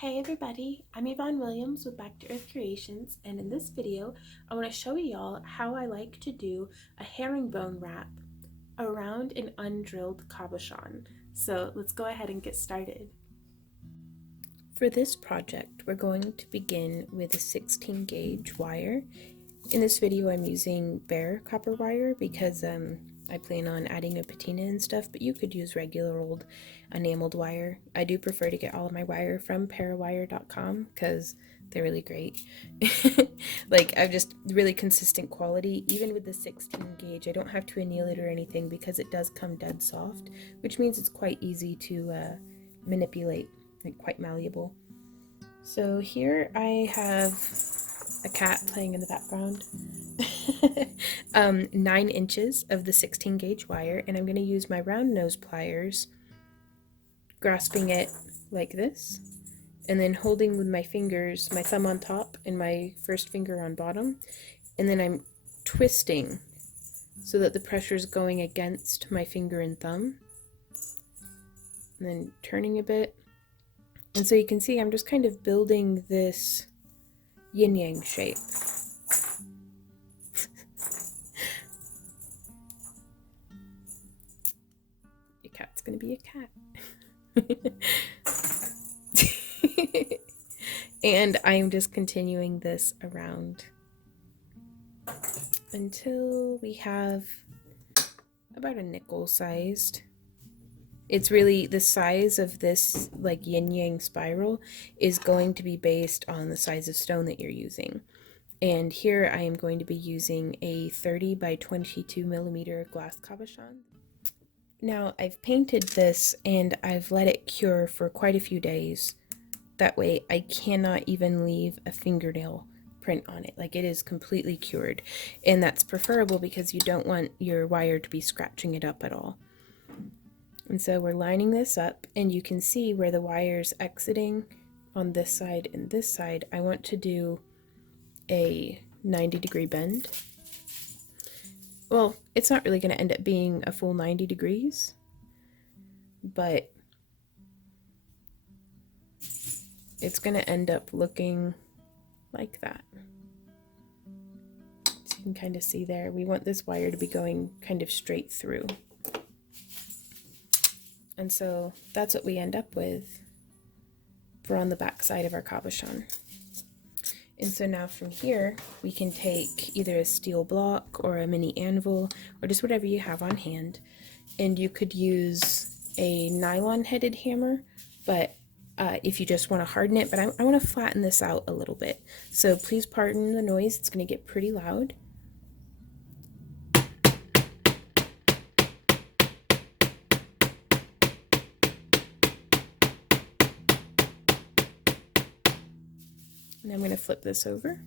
Hey everybody, I'm Yvonne Williams with Back to Earth Creations, and in this video I want to show y'all how I like to do a herringbone wrap around an undrilled cabochon. So let's go ahead and get started. For this project we're going to begin with a 16 gauge wire. In this video I'm using bare copper wire because I plan on adding a patina and stuff, but you could use regular old enameled wire. I do prefer to get all of my wire from parawire.com because they're really great. Like, I've just really consistent quality. Even with the 16 gauge, I don't have to anneal it or anything because it does come dead soft, which means it's quite easy to manipulate, like quite malleable. So here I have a cat playing in the background. 9 inches of the 16 gauge wire, and I'm going to use my round nose pliers, grasping it like this, and then holding with my fingers, my thumb on top and my first finger on bottom, and then I'm twisting so that the pressure is going against my finger and thumb, and then turning a bit. And so you can see I'm just kind of building this yin-yang shape. Your cat's gonna be a cat. And I'm just continuing this around until we have about a nickel sized. It's really the size of this like yin-yang spiral is going to be based on the size of stone that you're using. And here I am going to be using a 30 by 22 millimeter glass cabochon. Now I've painted this and I've let it cure for quite a few days. That way I cannot even leave a fingernail print on it. Like, it is completely cured, and that's preferable because you don't want your wire to be scratching it up at all. And so we're lining this up, and you can see where the wire's exiting on this side and this side. I want to do a 90-degree bend. Well, it's not really going to end up being a full 90 degrees, but it's going to end up looking like that. So you can kind of see there, we want this wire to be going kind of straight through. And so that's what we end up with for on the back side of our cabochon. And so now from here, we can take either a steel block or a mini anvil or just whatever you have on hand. And you could use a nylon headed hammer, but if you just want to harden it, but I want to flatten this out a little bit. So please pardon the noise, it's going to get pretty loud. And I'm going to flip this over.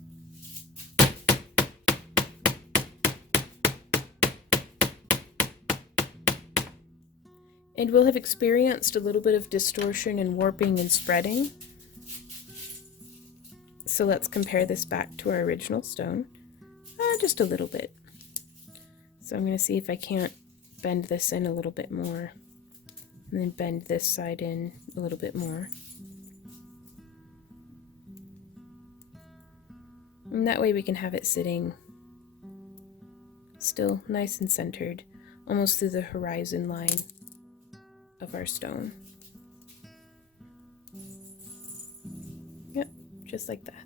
And we'll have experienced a little bit of distortion and warping and spreading. So let's compare this back to our original stone. Just a little bit. So I'm going to see if I can't bend this in a little bit more. And then bend this side in a little bit more. And that way we can have it sitting still nice and centered, almost through the horizon line of our stone. Yep, just like that.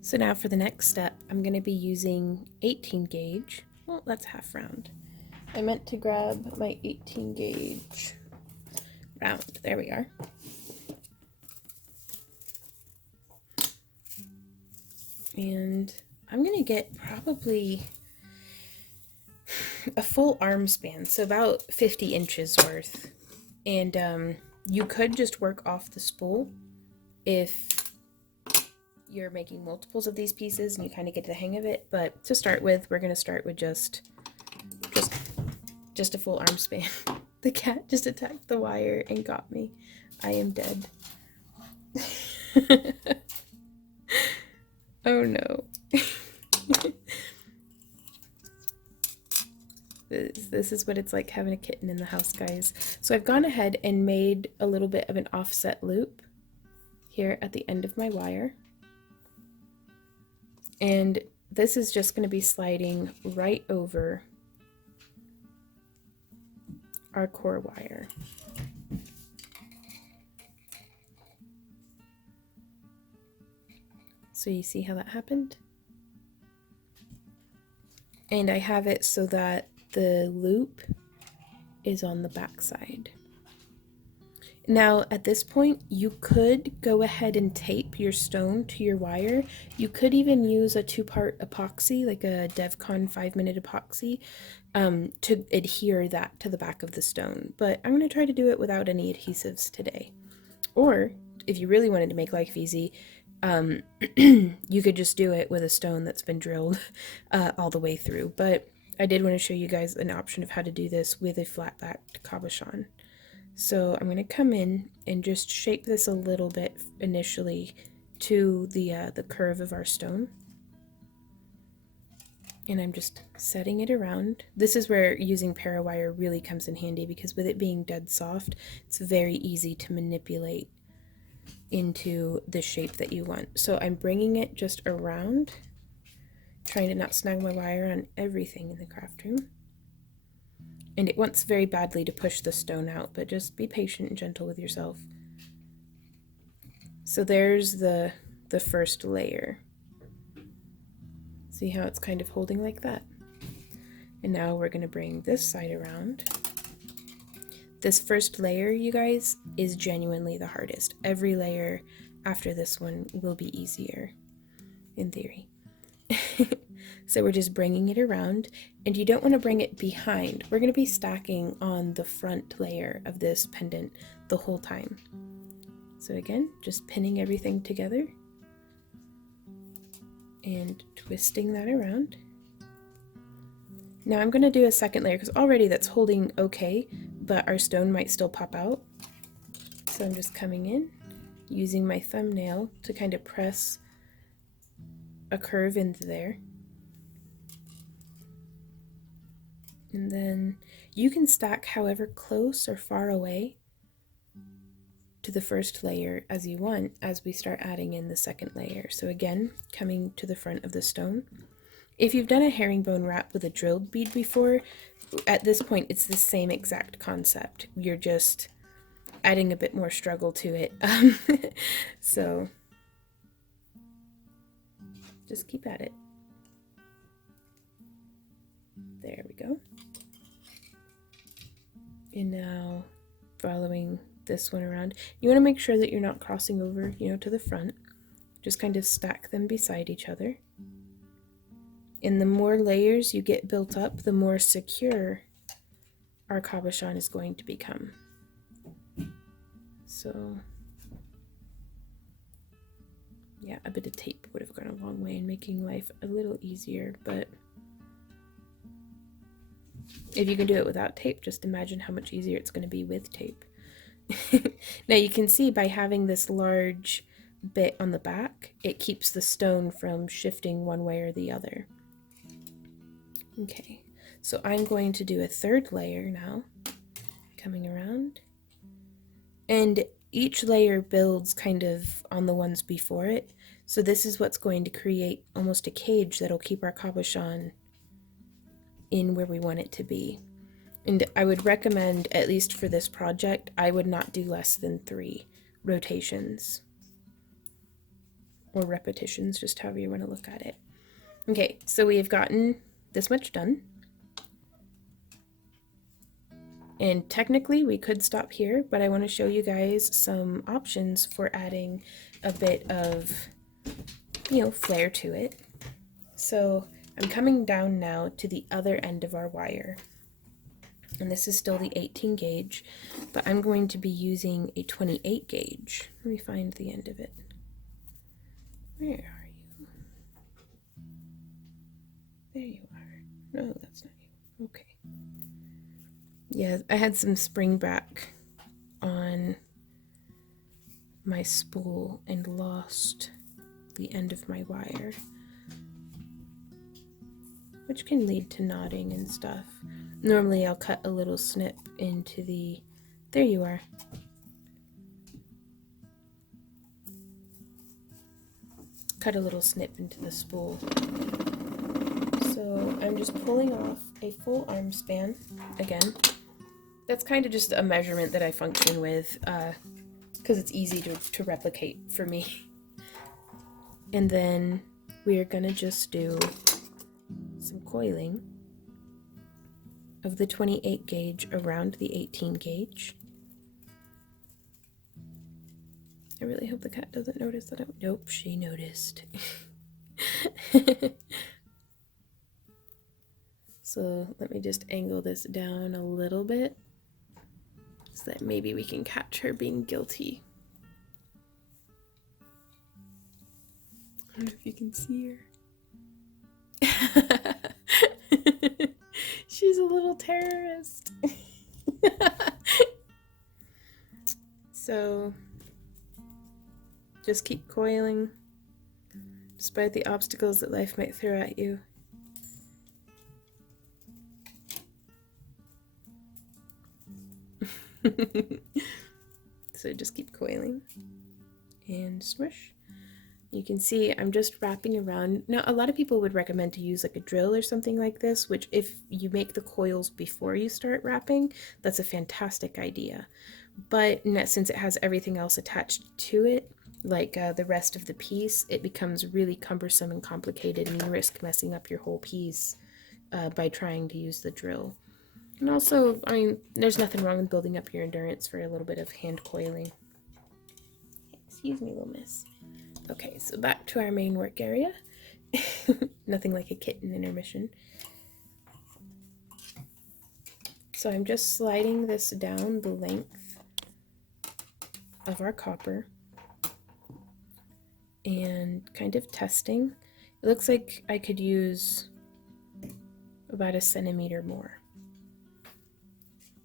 So now for the next step, I'm going to be using 18 gauge. Well, that's half round. I meant to grab my 18 gauge round. There we are. And I'm going to get probably a full arm span, so about 50 inches worth. And you could just work off the spool if you're making multiples of these pieces and you kind of get the hang of it. But to start with, we're going to start with just a full arm span. The cat just attacked the wire and got me. I am dead. Oh no. This is what it's like having a kitten in the house, guys. So I've gone ahead and made a little bit of an offset loop here at the end of my wire. And this is just going to be sliding right over our core wire. So you see how that happened? And I have it so that the loop is on the back side. Now at this point you could go ahead and tape your stone to your wire. You could even use a 2-part epoxy, like a DevCon 5-minute epoxy, to adhere that to the back of the stone. But I'm going to try to do it without any adhesives today. Or if you really wanted to make life easy, you could just do it with a stone that's been drilled all the way through. But I did want to show you guys an option of how to do this with a flat-backed cabochon. So I'm going to come in and just shape this a little bit initially to the curve of our stone. And I'm just setting it around. This is where using parawire really comes in handy, because with it being dead soft, it's very easy to manipulate into the shape that you want. So I'm bringing it just around, trying to not snag my wire on everything in the craft room. And it wants very badly to push the stone out, but just be patient and gentle with yourself. So there's the first layer. See how it's kind of holding like that? And now we're going to bring this side around. This first layer, you guys, is genuinely the hardest. Every layer after this one will be easier, in theory. So we're just bringing it around, and you don't want to bring it behind. We're going to be stacking on the front layer of this pendant the whole time. So again, just pinning everything together and twisting that around. Now I'm going to do a second layer, because already that's holding okay, but our stone might still pop out. So I'm just coming in, using my thumbnail to kind of press a curve into there. And then you can stack however close or far away to the first layer as you want as we start adding in the second layer. So again, coming to the front of the stone. If you've done a herringbone wrap with a drilled bead before, at this point it's the same exact concept. You're just adding a bit more struggle to it. So just keep at it. There we go. And now following this one around, you want to make sure that you're not crossing over, to the front. Just kind of stack them beside each other. And the more layers you get built up, the more secure our cabochon is going to become. So yeah, a bit of tape would have gone a long way in making life a little easier, but if you can do it without tape, just imagine how much easier it's going to be with tape. Now you can see by having this large bit on the back, it keeps the stone from shifting one way or the other. Okay, so I'm going to do a third layer now, coming around. And each layer builds kind of on the ones before it. So this is what's going to create almost a cage that'll keep our cabochon in where we want it to be. And I would recommend, at least for this project, I would not do less than 3 rotations or repetitions, just however you want to look at it. Okay, so we have gotten this much done. And technically we could stop here, but I want to show you guys some options for adding a bit of, flair to it. So I'm coming down now to the other end of our wire. And this is still the 18 gauge, but I'm going to be using a 28 gauge. Let me find the end of it. Where are you? There you are. No, that's not you. Okay. Yeah, I had some springback on my spool and lost the end of my wire, which can lead to knotting and stuff. Normally I'll cut a little snip into the, there you are. cut a little snip into the spool. So I'm just pulling off a full arm span again. That's kind of just a measurement that I function with because it's easy to replicate for me. And then we're gonna just do some coiling of the 28 gauge around the 18 gauge. I really hope the cat doesn't notice that nope, she noticed. So let me just angle this down a little bit so that maybe we can catch her being guilty. I don't know if you can see her. She's a little terrorist. So just keep coiling despite the obstacles that life might throw at you. So just keep coiling and smush. You can see I'm just wrapping around. Now, a lot of people would recommend to use like a drill or something like this, which if you make the coils before you start wrapping, that's a fantastic idea. But since it has everything else attached to it, like the rest of the piece, it becomes really cumbersome and complicated, and you risk messing up your whole piece by trying to use the drill. And also, I mean, there's nothing wrong with building up your endurance for a little bit of hand coiling. Excuse me, little miss. Okay, so back to our main work area. Nothing like a kitten intermission. So I'm just sliding this down the length of our copper and kind of testing. It looks like I could use about 1 centimeter more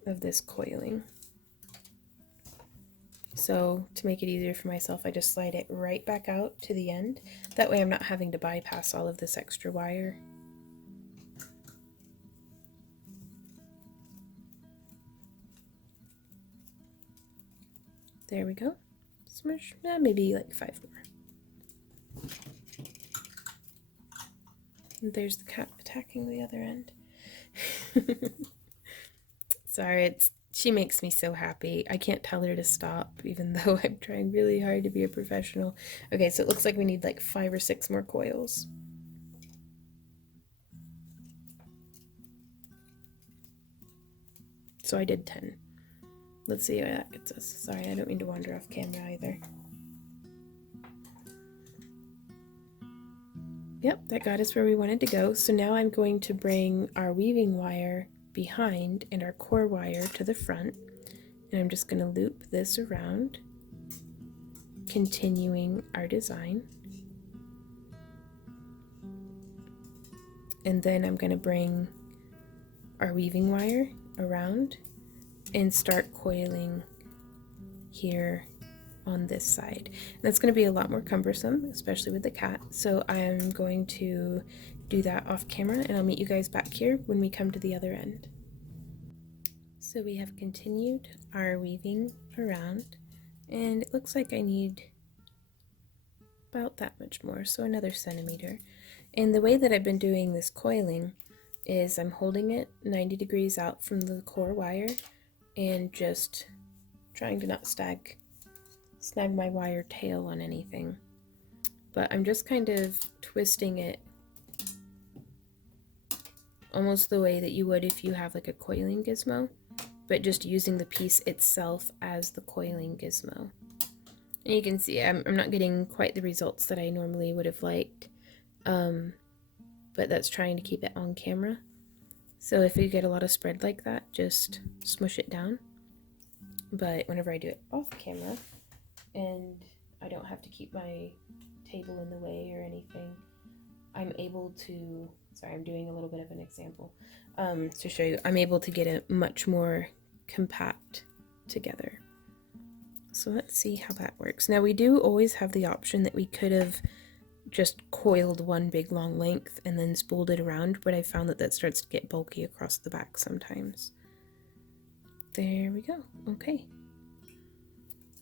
of this coiling. So to make it easier for myself, I just slide it right back out to the end. That way I'm not having to bypass all of this extra wire. There we go. Smush. Maybe like 5 more. And there's the cat attacking the other end. Sorry, she makes me so happy. I can't tell her to stop, even though I'm trying really hard to be a professional. Okay, so it looks like we need like 5 or 6 more coils. So I did 10. Let's see where that gets us. Sorry, I don't mean to wander off camera either. Yep, that got us where we wanted to go. So now I'm going to bring our weaving wire behind and our core wire to the front. And I'm just going to loop this around, continuing our design. And then I'm going to bring our weaving wire around and start coiling here on this side. And that's going to be a lot more cumbersome, especially with the cat. So I'm going to do that off camera, and I'll meet you guys back here when we come to the other end. So we have continued our weaving around, and it looks like I need about that much more, so another centimeter. And the way that I've been doing this coiling is I'm holding it 90 degrees out from the core wire and just trying to not snag my wire tail on anything. But I'm just kind of twisting it almost the way that you would if you have like a coiling gizmo, but just using the piece itself as the coiling gizmo. And you can see I'm not getting quite the results that I normally would have liked, but that's trying to keep it on camera. So if you get a lot of spread like that, just smush it down. But whenever I do it off camera, and I don't have to keep my table in the way or anything, I'm able to, sorry, I'm doing a little bit of an example to show you, I'm able to get it much more compact together. So let's see how that works. Now we do always have the option that we could have just coiled one big long length and then spooled it around, but I found that that starts to get bulky across the back sometimes. There we go. Okay.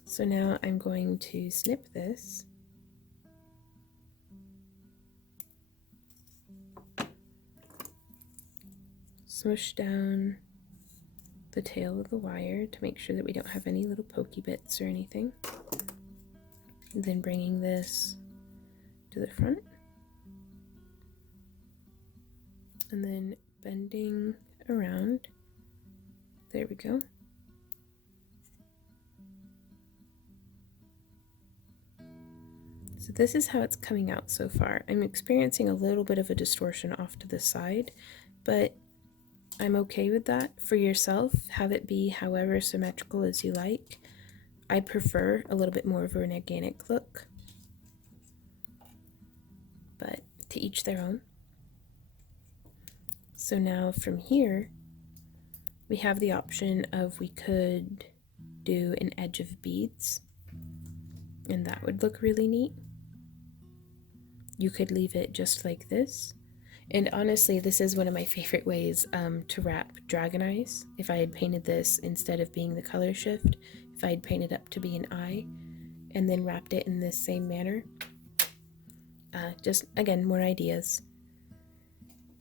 So now I'm going to snip this smush down the tail of the wire to make sure that we don't have any little pokey bits or anything. And then bringing this to the front. And then bending around. There we go. So this is how it's coming out so far. I'm experiencing a little bit of a distortion off to the side, but I'm okay with that. For yourself, have it be however symmetrical as you like. I prefer a little bit more of an organic look, but to each their own. So now from here, we have the option of we could do an edge of beads, and that would look really neat. You could leave it just like this. And honestly, this is one of my favorite ways to wrap dragon eyes. If I had painted this instead of being the color shift, if I had painted up to be an eye and then wrapped it in this same manner. Just, again, more ideas.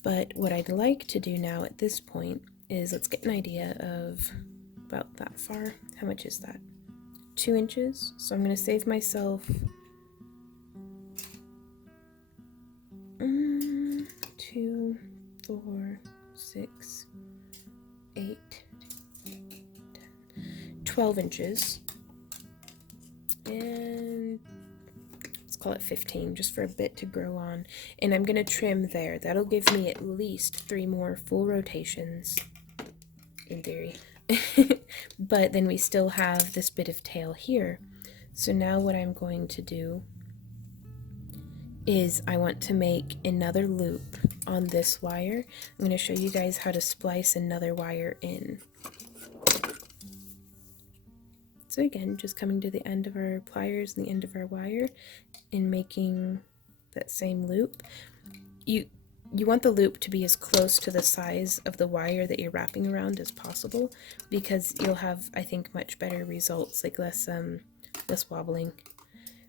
But what I'd like to do now at this point is let's get an idea of about that far. How much is that? 2 inches. So I'm going to save myself 2, 4, 6, 8, 10, 12 inches. And let's call it 15 just for a bit to grow on. And I'm going to trim there. That'll give me at least 3 more full rotations in theory. But then we still have this bit of tail here. So now what I'm going to do is I want to make another loop on this wire. I'm going to show you guys how to splice another wire in. So again, just coming to the end of our pliers and the end of our wire and making that same loop. You want the loop to be as close to the size of the wire that you're wrapping around as possible, because you'll have, I think, much better results, like less wobbling.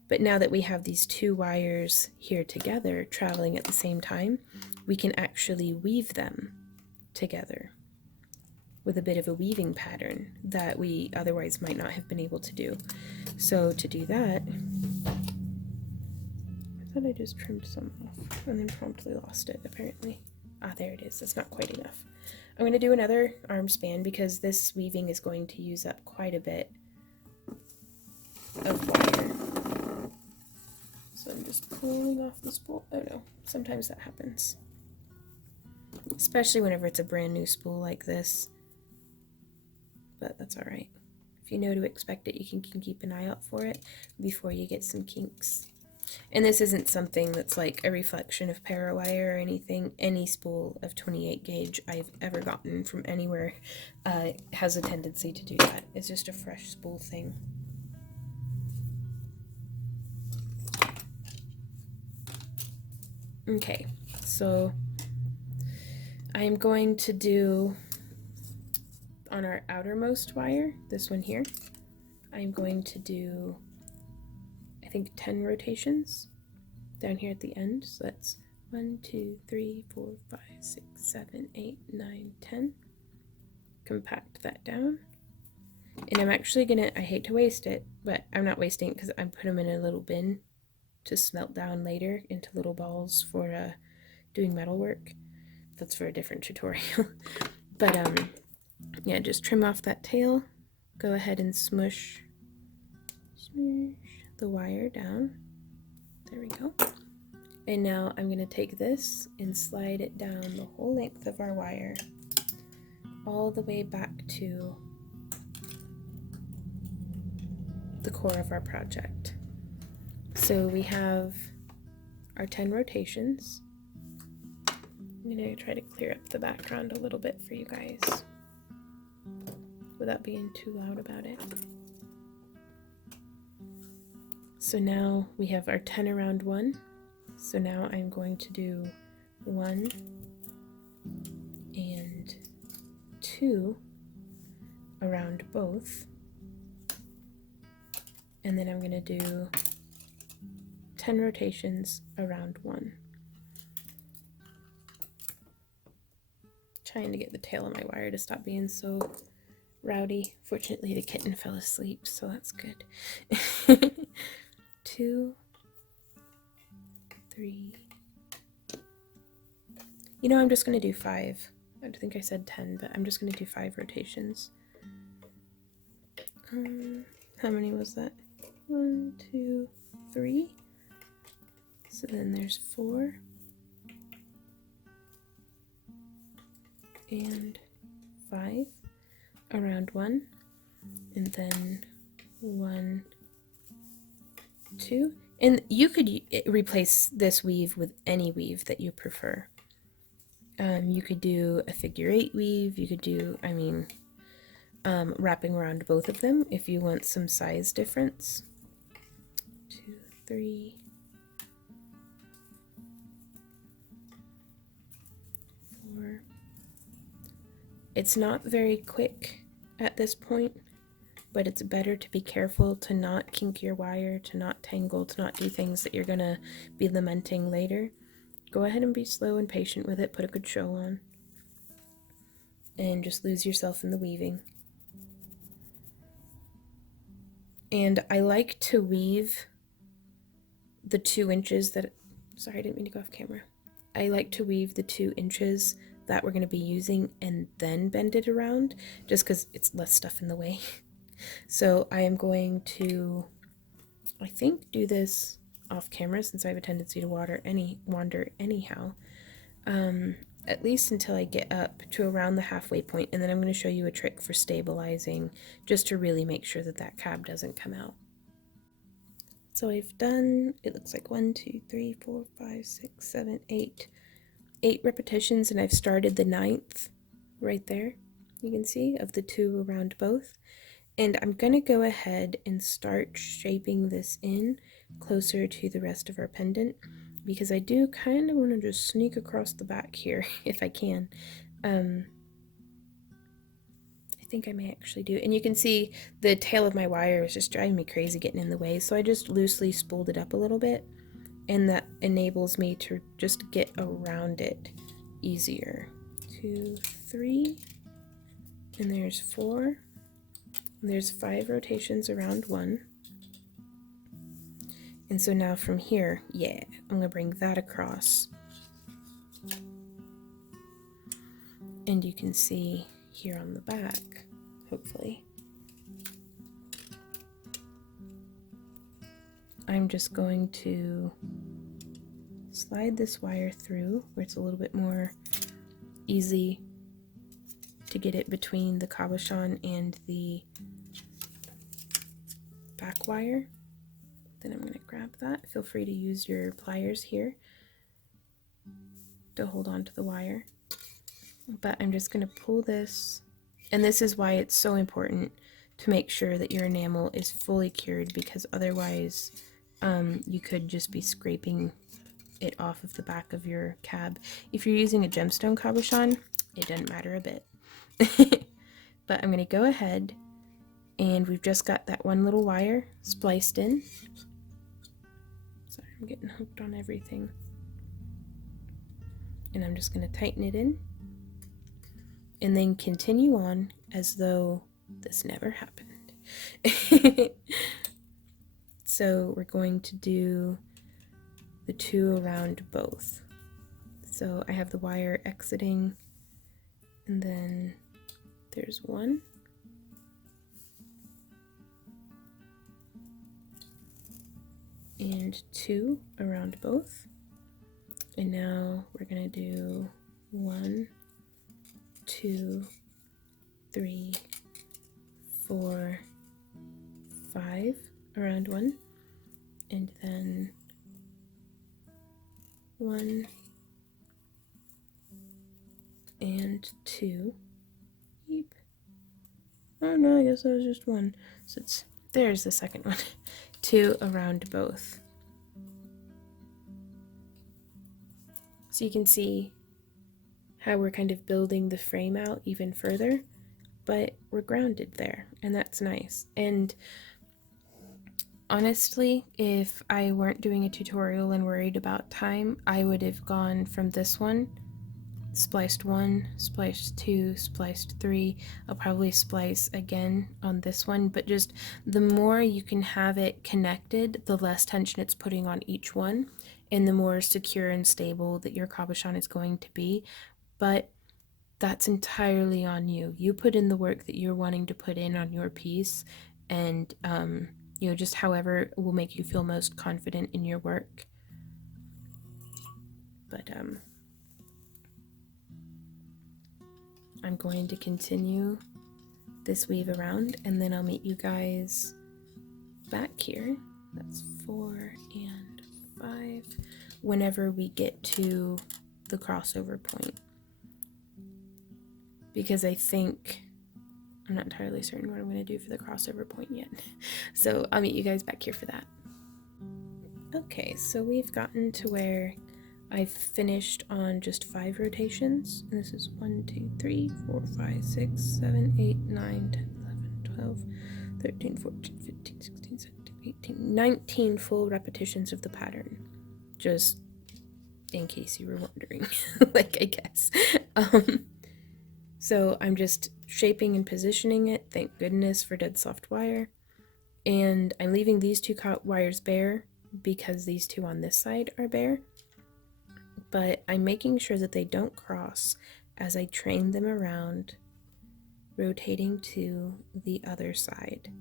But now that we have these 2 wires here together traveling at the same time, we can actually weave them together with a bit of a weaving pattern that we otherwise might not have been able to do. So to do that, I thought I just trimmed some off and then promptly lost it apparently. Ah, there it is. That's not quite enough. I'm going to do another arm span because this weaving is going to use up quite a bit of wire. So I'm just pulling off the spool. Oh no, sometimes that happens. Especially whenever it's a brand new spool like this. But that's alright. If you know to expect it, you can keep an eye out for it before you get some kinks. And this isn't something that's like a reflection of parawire or anything. Any spool of 28 gauge I've ever gotten from anywhere has a tendency to do that. It's just a fresh spool thing. Okay, so I'm going to do on our outermost wire, this one here, I'm going to do, I think, 10 rotations down here at the end. So that's 1, 2, 3, 4, 5, 6, 7, 8, 9, 10. Compact that down. And I'm actually gonna, I hate to waste it, but I'm not wasting it because I put them in a little bin to smelt down later into little balls for doing metal work. That's for a different tutorial. But yeah, just trim off that tail. Go ahead and smush the wire down. There we go. And now I'm going to take this and slide it down the whole length of our wire all the way back to the core of our project. So we have our 10 rotations. I'm going to try to clear up the background a little bit for you guys without being too loud about it. So now we have our 10 around 1. So now I'm going to do 1 and 2 around both. And then I'm going to do 10 rotations around 1. trying to get the tail of my wire to stop being so rowdy. Fortunately, the kitten fell asleep, so that's good. 2, 3. You know, I'm just going to do 5. I think I said 10, but I'm just going to do 5 rotations. How many was that? 1, 2, 3. So then there's 4. And 5 around 1. And then 1, 2. And you could replace this weave with any weave that you prefer. You could do a figure 8 weave. You could do, wrapping around both of them if you want some size difference. 2, 3, 4. It's not very quick at this point, but it's better to be careful to not kink your wire, to not tangle, to not do things that you're gonna be lamenting later. Go ahead and be slow and patient with it, put a good show on, and just lose yourself in the weaving. And I like to weave the 2 inches that, sorry, I didn't mean to go off camera. I like to weave the 2 inches that we're going to be using and then bend it around, just because it's less stuff in the way. So I am going to, I think, do this off camera since I have a tendency to wander anyhow, at least until I get up to around the halfway point, and then I'm going to show you a trick for stabilizing, just to really make sure that that cab doesn't come out. So I've done, it looks like 1, 2, 3, 4, 5, 6, 7, 8 repetitions, and I've started the 9th right there, you can see, of the 2 around both. And I'm going to go ahead and start shaping this in closer to the rest of our pendant, because I do kind of want to just sneak across the back here if I can. I think I may actually do. And you can see the tail of my wire is just driving me crazy getting in the way, so I just loosely spooled it up a little bit, and that enables me to just get around it easier. 2, 3, and there's 4. And there's 5 rotations around 1. And so now from here, yeah, I'm going to bring that across. And you can see here on the back, hopefully, I'm just going to slide this wire through where it's a little bit more easy to get it between the cabochon and the back wire. Then I'm going to grab that. Feel free to use your pliers here to hold on to the wire. But I'm just going to pull this, and this is why it's so important to make sure that your enamel is fully cured, because otherwise you could just be scraping it off of the back of your cab. If you're using a gemstone cabochon, it doesn't matter a bit. But I'm going to go ahead, and we've just got that one little wire spliced in. Sorry, I'm getting hooked on everything. And I'm just going to tighten it in, and then continue on as though this never happened. So we're going to do the 2 around both. So I have the wire exiting, and then there's 1. And 2 around both. And now we're going to do 1, 2, 3, 4, 5 around 1. And then 1 and 2. Yeep. Oh no, I guess that was just 1. So there's the second one. 2 around both. So you can see how we're kind of building the frame out even further, but we're grounded there, and that's nice. And honestly, if I weren't doing a tutorial and worried about time, I would have gone from this one spliced 1, spliced 2, spliced 3. I'll probably splice again on this one, but just the more you can have it connected, the less tension it's putting on each one, and the more secure and stable that your cabochon is going to be. But that's entirely on you. You put in the work that you're wanting to put in on your piece, and you know, just however will make you feel most confident in your work. But I'm going to continue this weave around, and then I'll meet you guys back here. That's 4 and 5 whenever we get to the crossover point, because I think I'm not entirely certain what I'm going to do for the crossover point yet. So I'll meet you guys back here for that. Okay, so we've gotten to where I've finished on just 5 rotations. This is 1, 2, 3, 4, 5, 6, 7, 8, 9, 10, 11, 12, 13, 14, 15, 16, 17, 18, 19 full repetitions of the pattern. Just in case you were wondering, like, I guess. So I'm just shaping and positioning it, thank goodness for dead soft wire. And I'm leaving these 2 wires bare because these 2 on this side are bare. But I'm making sure that they don't cross as I train them around, rotating to the other side.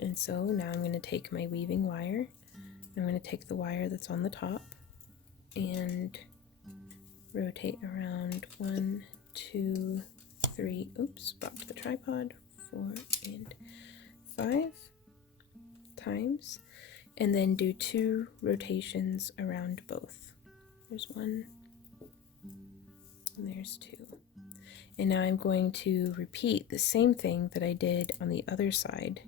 And so now I'm going to take my weaving wire, I'm going to take the wire that's on the top and rotate around 1, 2, 3, oops, back to the tripod, 4 and 5 times, and then do 2 rotations around both. There's 1, and there's 2. And now I'm going to repeat the same thing that I did on the other side,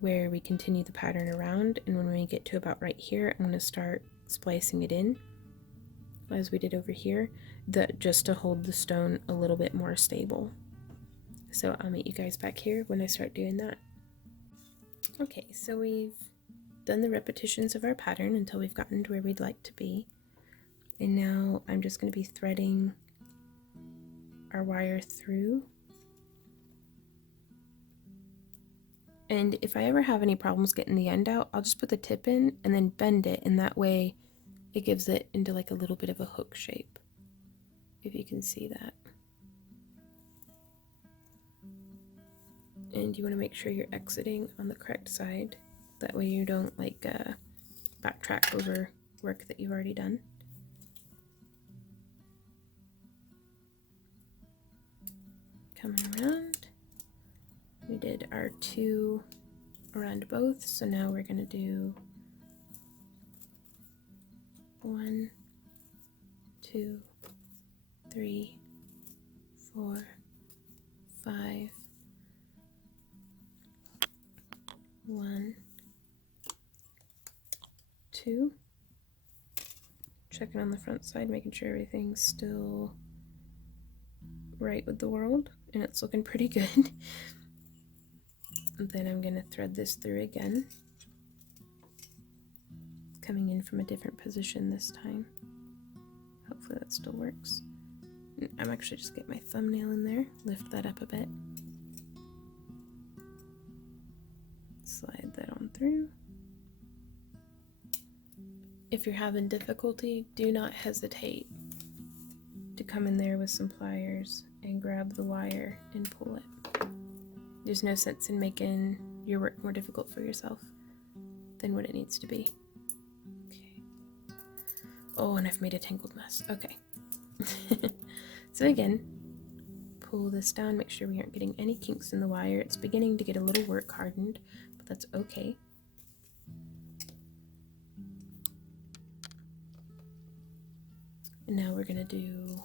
where we continue the pattern around, and when we get to about right here, I'm going to start splicing it in, as we did over here, just to hold the stone a little bit more stable. So I'll meet you guys back here when I start doing that. Okay, so we've done the repetitions of our pattern until we've gotten to where we'd like to be. And now I'm just going to be threading our wire through. And if I ever have any problems getting the end out, I'll just put the tip in and then bend it, and that way it gives it into like a little bit of a hook shape, if you can see that. And you want to make sure you're exiting on the correct side, that way you don't like backtrack over work that you've already done. Coming around, we did our 2 around both, so now we're going to do 1, 2, 3, 4, 5, 1, 2. Checking on the front side, making sure everything's still right with the world, and it's looking pretty good. And then I'm going to thread this through again, coming in from a different position this time. Hopefully that still works. I'm actually just get my thumbnail in there, lift that up a bit, slide that on through. If you're having difficulty, do not hesitate to come in there with some pliers and grab the wire and pull it. There's no sense in making your work more difficult for yourself than what it needs to be. Okay. Oh, and I've made a tangled mess. Okay. So again, pull this down, make sure we aren't getting any kinks in the wire. It's beginning to get a little work hardened, but that's okay. And now we're going to do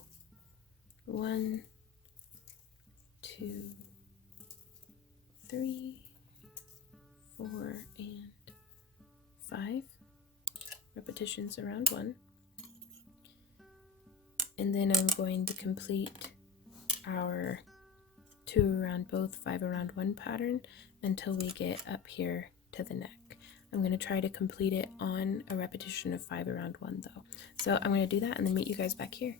1, 2, 3, 4, and 5 repetitions around 1. And then I'm going to complete our 2 around both, 5 around 1 pattern until we get up here to the neck. I'm going to try to complete it on a repetition of 5 around 1 though. So I'm going to do that and then meet you guys back here.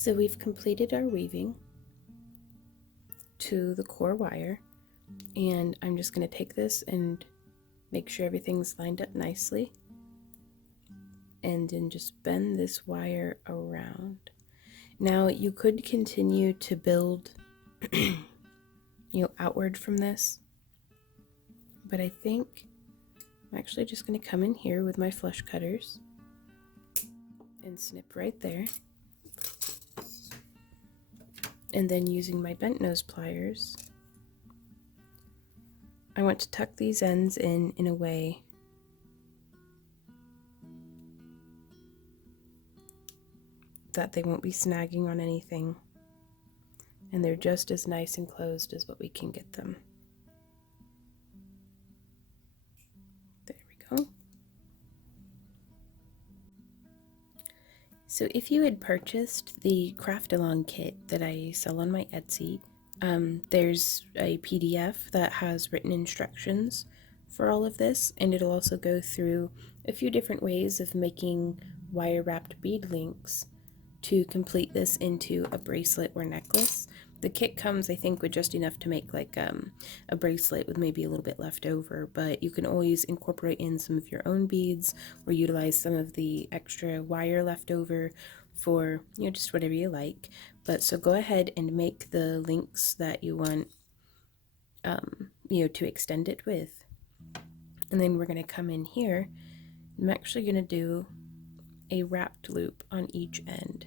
So we've completed our weaving to the core wire, and I'm just going to take this and make sure everything's lined up nicely, and then just bend this wire around. Now you could continue to build outward from this, but I think I'm actually just going to come in here with my flush cutters and snip right there. And then using my bent nose pliers, I want to tuck these ends in a way that they won't be snagging on anything, and they're just as nice and closed as what we can get them. There we go. So if you had purchased the craft along kit that I sell on my Etsy, there's a PDF that has written instructions for all of this, and it'll also go through a few different ways of making wire wrapped bead links to complete this into a bracelet or necklace. The kit comes, I think, with just enough to make like a bracelet with maybe a little bit left over, but you can always incorporate in some of your own beads or utilize some of the extra wire left over for, just whatever you like. But so go ahead and make the links that you want, to extend it with. And then we're going to come in here. I'm actually going to do a wrapped loop on each end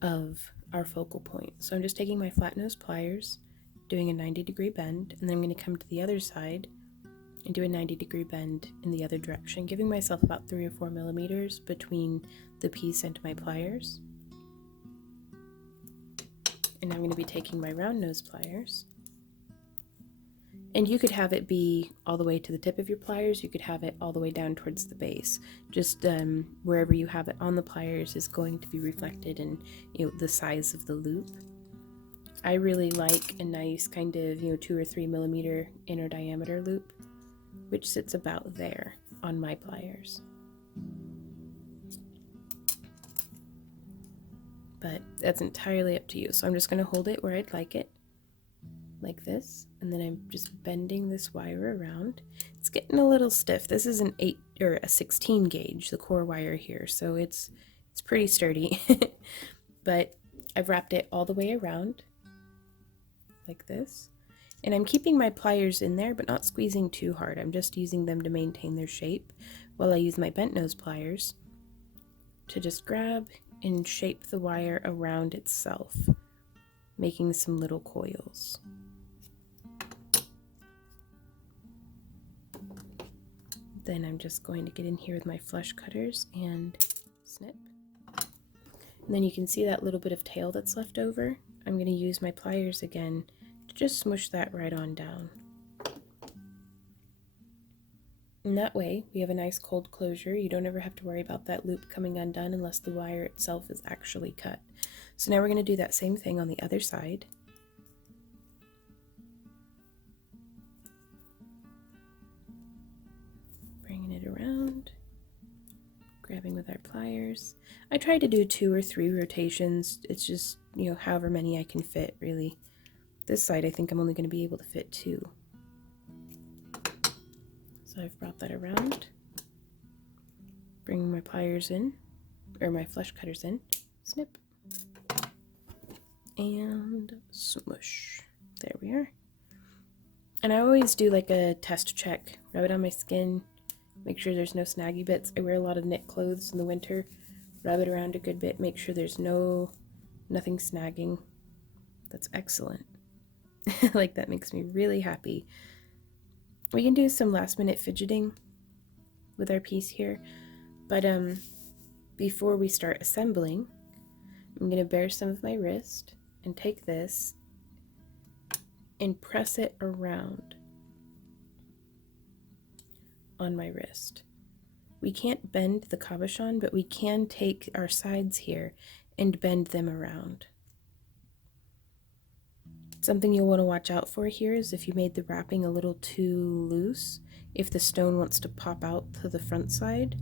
of our focal point. So I'm just taking my flat nose pliers, doing a 90-degree bend, and then I'm going to come to the other side and do a 90-degree bend in the other direction, giving myself about 3 or 4 millimeters between the piece and my pliers. And I'm going to be taking my round nose pliers, and you could have it be all the way to the tip of your pliers, you could have it all the way down towards the base. Just wherever you have it on the pliers is going to be reflected in the size of the loop. I really like a nice kind of 2 or 3 millimeter inner diameter loop, which sits about there on my pliers. But that's entirely up to you. So I'm just going to hold it where I'd like it, like this, and then I'm just bending this wire around. It's getting a little stiff. This is an 8 or a 16 gauge, the core wire here, so it's pretty sturdy. But I've wrapped it all the way around like this, and I'm keeping my pliers in there but not squeezing too hard. I'm just using them to maintain their shape while I use my bent nose pliers to just grab and shape the wire around itself, making some little coils. Then I'm just going to get in here with my flush cutters and snip. And then you can see that little bit of tail that's left over. I'm going to use my pliers again to just smush that right on down. And that way we have a nice cold closure. You don't ever have to worry about that loop coming undone unless the wire itself is actually cut. So now we're going to do that same thing on the other side. Bringing it around, grabbing with our pliers. I try to do 2 or 3 rotations. It's just, however many I can fit, really. This side I think I'm only going to be able to fit 2. So I've brought that around, bringing my pliers in, or my flush cutters in, snip, and smush. There we are. And I always do like a test check, rub it on my skin, make sure there's no snaggy bits. I wear a lot of knit clothes in the winter, rub it around a good bit, make sure there's nothing snagging. That's excellent. Like, that makes me really happy. We can do some last minute fidgeting with our piece here, but before we start assembling, I'm going to bare some of my wrist and take this and press it around on my wrist. We can't bend the cabochon, but we can take our sides here and bend them around. Something you'll want to watch out for here is if you made the wrapping a little too loose, if the stone wants to pop out to the front side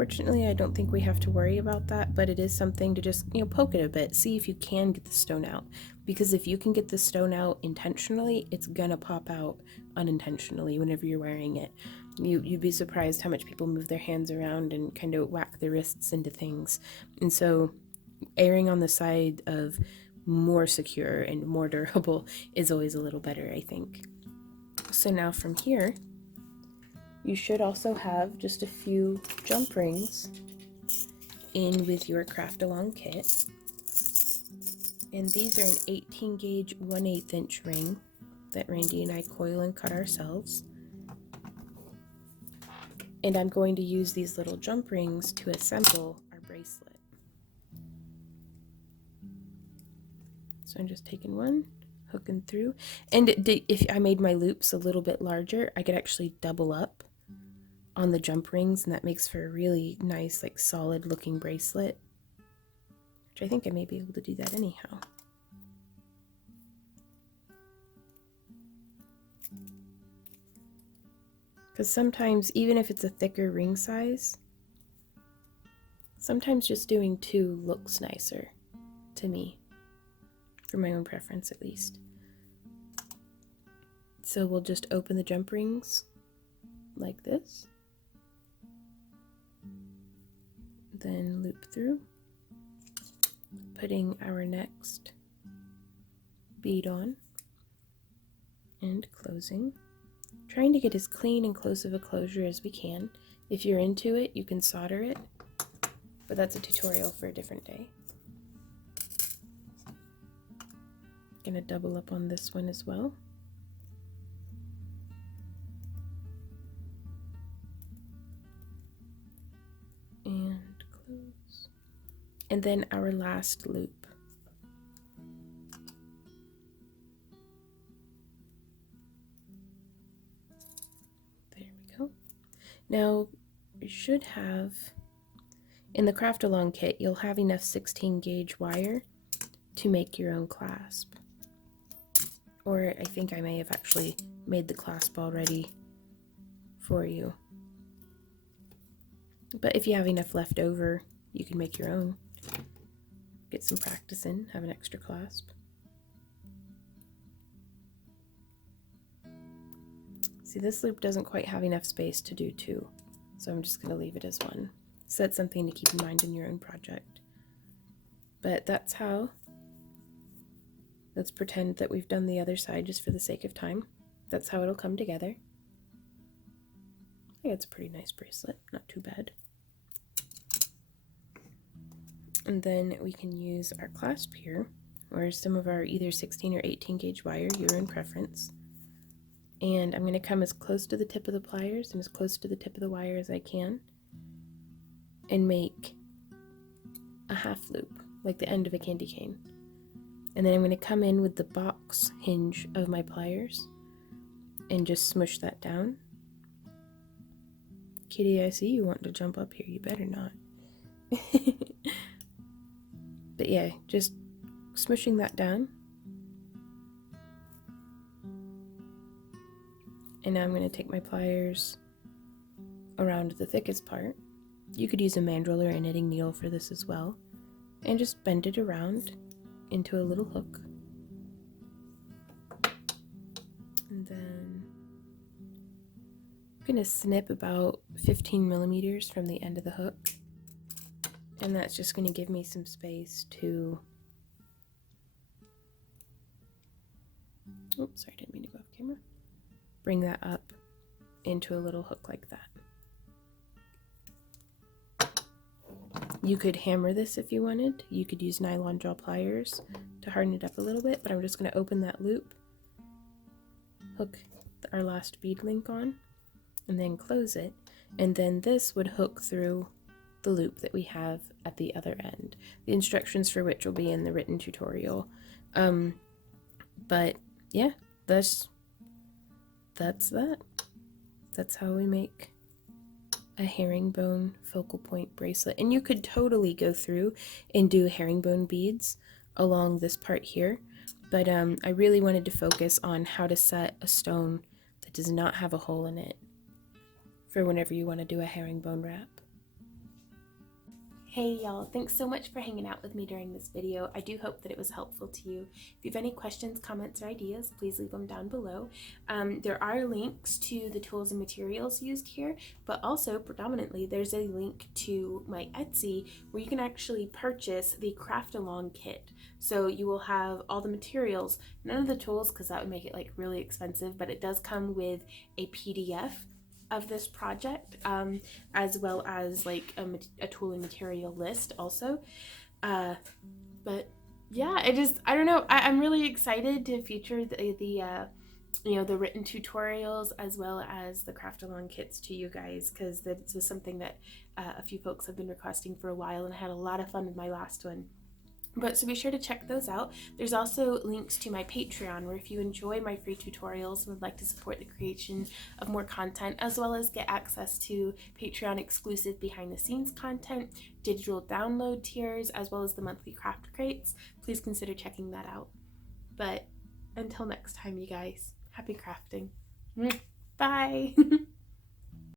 Fortunately, I don't think we have to worry about that, but it is something to just, poke it a bit, see if you can get the stone out. Because if you can get the stone out intentionally, it's gonna pop out unintentionally whenever you're wearing it. You'd be surprised how much people move their hands around and kind of whack their wrists into things. And so erring on the side of more secure and more durable is always a little better, I think. So now from here, you should also have just a few jump rings in with your craft along kit. And these are an 18 gauge 1/8 inch ring that Randy and I coil and cut ourselves. And I'm going to use these little jump rings to assemble our bracelet. So I'm just taking one, hooking through. And if I made my loops a little bit larger, I could actually double up on the jump rings, and that makes for a really nice, like, solid looking bracelet, which I think I may be able to do that anyhow. Because sometimes, even if it's a thicker ring size, sometimes just doing two looks nicer to me, for my own preference at least. So we'll just open the jump rings like this, then loop through, putting our next bead on and closing, trying to get as clean and close of a closure as we can. If you're into it, you can solder it, but that's a tutorial for a different day. Gonna double up on this one as well. And close. And then our last loop. There we go. Now you should have, in the craft along kit, you'll have enough 16 gauge wire to make your own clasp. Or I think I may have actually made the clasp already for you. But if you have enough left over, you can make your own. Get some practice in, have an extra clasp. See, this loop doesn't quite have enough space to do two, so I'm just going to leave it as one. So that's something to keep in mind in your own project. But that's how. Let's pretend that we've done the other side just for the sake of time. That's how it'll come together. I think it's a pretty nice bracelet, not too bad. And then we can use our clasp here, or some of our either 16 or 18 gauge wire, your own preference. And I'm going to come as close to the tip of the pliers and as close to the tip of the wire as I can, and make a half loop, like the end of a candy cane. And then I'm going to come in with the box hinge of my pliers and just smush that down. Kitty, I see you want to jump up here. You better not. But yeah, just smushing that down. And now I'm going to take my pliers around the thickest part. You could use a mandrel or a knitting needle for this as well. And just bend it around into a little hook. And then I'm going to snip about 15 millimeters from the end of the hook. And that's just going to give me some space to... Oops, sorry, didn't mean to go off camera. Bring that up into a little hook like that. You could hammer this if you wanted. You could use nylon jaw pliers to harden it up a little bit, but I'm just going to open that loop, hook our last bead link on, and then close it. And then this would hook through the loop that we have at the other end. The instructions for which will be in the written tutorial. But yeah, that's that. That's how we make a herringbone focal point bracelet. And you could totally go through and do herringbone beads along this part here, but I really wanted to focus on how to set a stone that does not have a hole in it for whenever you want to do a herringbone wrap. Hey y'all, thanks so much for hanging out with me during this video. I do hope that it was helpful to you. If you have any questions, comments, or ideas, please leave them down below. There are links to the tools and materials used here, but also predominantly there's a link to my Etsy where you can actually purchase the craft along kit. So you will have all the materials, none of the tools because that would make it like really expensive, but it does come with a PDF of this project, as well as like a tool and material list also. But yeah, I don't know, I'm really excited to feature the written tutorials as well as the craft along kits to you guys, because this was something that a few folks have been requesting for a while, and I had a lot of fun with my last one. But so be sure to check those out. There's also links to my Patreon, where if you enjoy my free tutorials and would like to support the creation of more content, as well as get access to Patreon exclusive behind the scenes content, digital download tiers, as well as the monthly craft crates, please consider checking that out. But until next time, you guys, happy crafting. Bye.